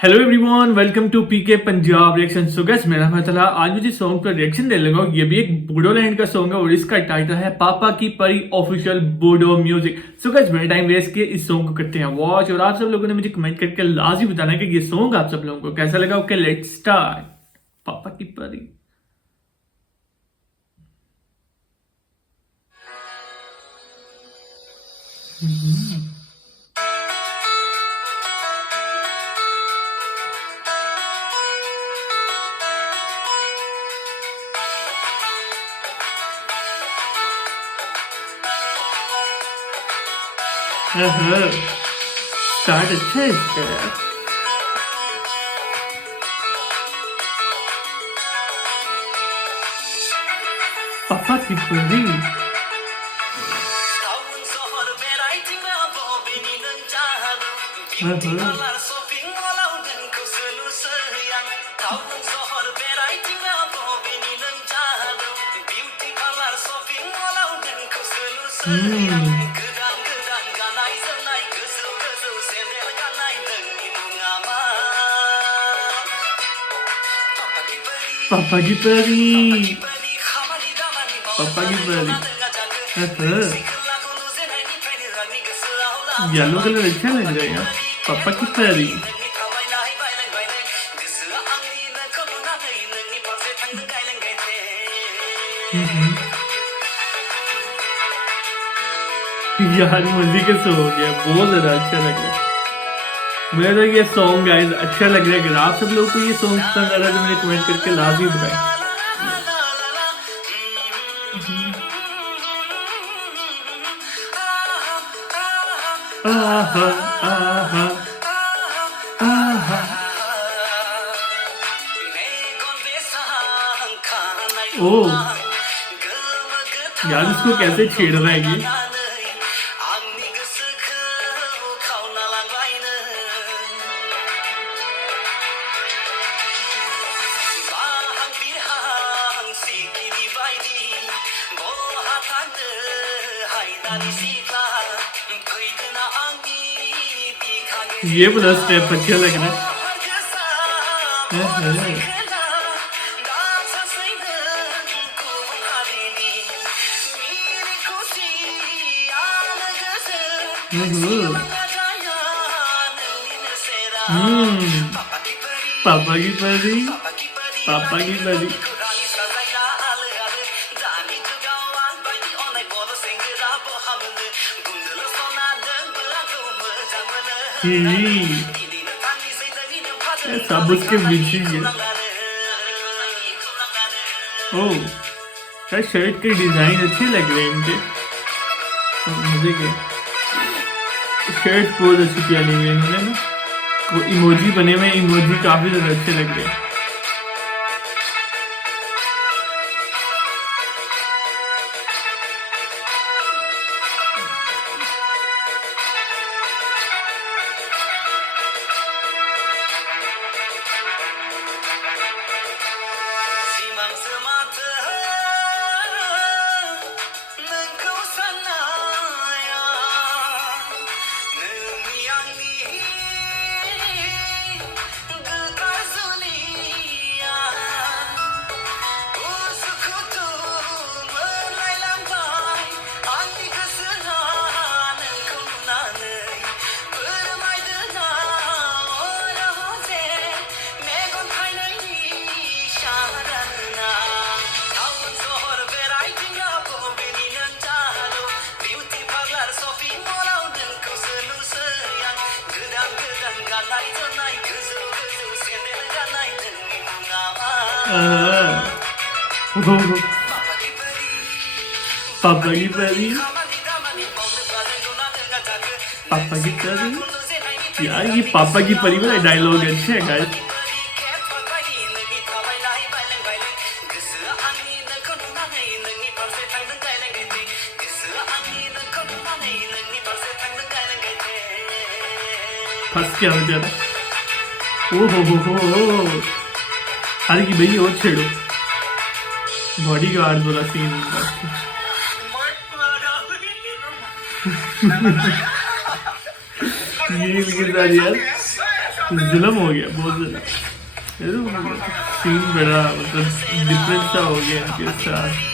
Hello everyone, welcome to PK Punjab reaction. So guys, मेरा नाम है तला। आज मुझे सॉन्ग पर रिएक्शन देने लगा। ये भी एक बोडोलैंड का सॉन्ग है और इसका टाइटल है पापा की परी ऑफिशियल बोडो म्यूजिक। सो गाइस, मेरा टाइम वेस्ट किए इस सॉन्ग को करते हैं वॉच। और आप सब लोगों ने मुझे कमेंट करके लाजमी बताना है कि ये सॉन्ग आप सब लोगों को कैसा लगा। Okay, let's start. पापा की परी। स्टार्ट अच्छा है इसका यार। पापा की परी। पापा की परी। पापा की परी। येलो कलर अच्छा लग रहा है यार। पापा की परी। यार मजे के सो हो गया, बहुत ज्यादा अच्छा लग रहा है मुझे तो ये सॉन्ग गाइस अच्छा लग रहा है। अगर आप सब लोग को ये सॉन्ग पसंद आ रहा है तो मुझे कमेंट करके लाजमी बताएं। आहा आहा आहा। ओ यार, इसको कैसे छेड़ रहा है ये। ये बड़ा स्टेप अच्छा लग रहा है। पापा की परी। पापा की परी। सब उसके बीच ही है। ओह यार, शर्ट के डिजाइन अच्छे लग रहे हैं इनके। मुझे क्या शर्ट बहुत अच्छी प्यारी हुई है इन्होंने ना। वो इमोजी बने हुए इमोजी काफी ज्यादा अच्छे लग रहे हैं। पापा की परी। पापा की परी। यार ये पापा की परी वाला डायलॉग अच्छा है गाइस। फंस गया बेचारा। ओ हो। अरे की भाई और छेड़ो। बॉडी गार्ड वाला सीन। ये यार जुल्म हो गया बहुत ज्यादा, सीन बड़ा मतलब डिफरेंट सा हो गया इनके साथ।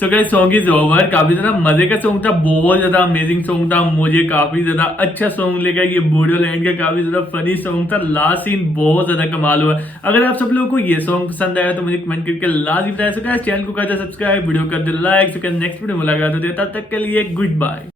So guys song is over. काफी ज्यादा मजे का सॉन्ग था, बहुत ज्यादा अमेजिंग सॉन्ग था, मुझे काफी ज्यादा अच्छा सॉन्ग लगा। ये बूडोलैंड का काफी ज्यादा फनी सॉन्ग था, लास्ट सीन बहुत ज्यादा कमाल हुआ। अगर आप सब लोगों को ये सॉन्ग पसंद आया तो मुझे कमेंट करके लाजमी बताया। सो गाइस चैनल को कर दे सब्सक्राइब, वीडियो कर they like. So next video मुलाकात होती है, तब तक के लिए गुड बाय।